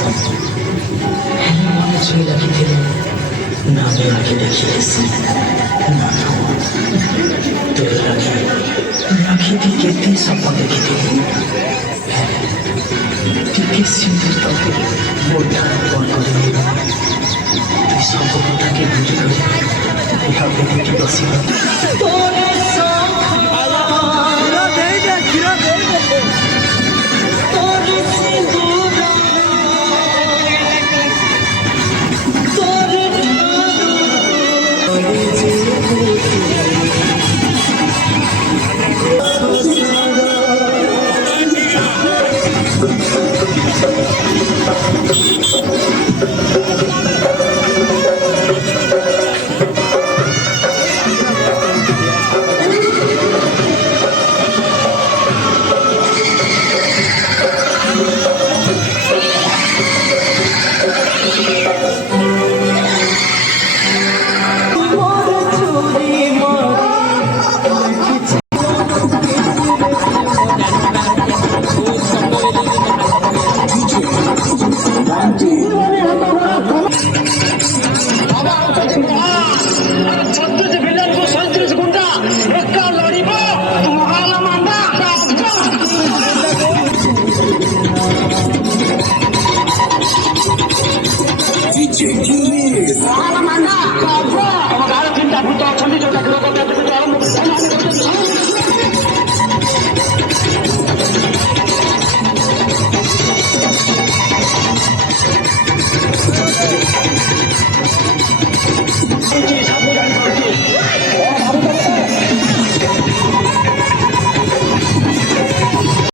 ହେଲେ ମନେ ଛୁଇଁ ଲାଗିଥିଲେ ନାମେ ଆଗେ ଦେଖିଦେସି ନା ତୋର ଲାଗି ରାଖିଥି କେତେ ସପ ଦେଖିଥିଲି ଟିକେ ସିନ୍ଦୁର ତତେ ମୋଟା ଅର୍ପଣ କରିଦେବା তুই ସବୁ କଥାকে বুঝি ভাবে দেখি বসিবা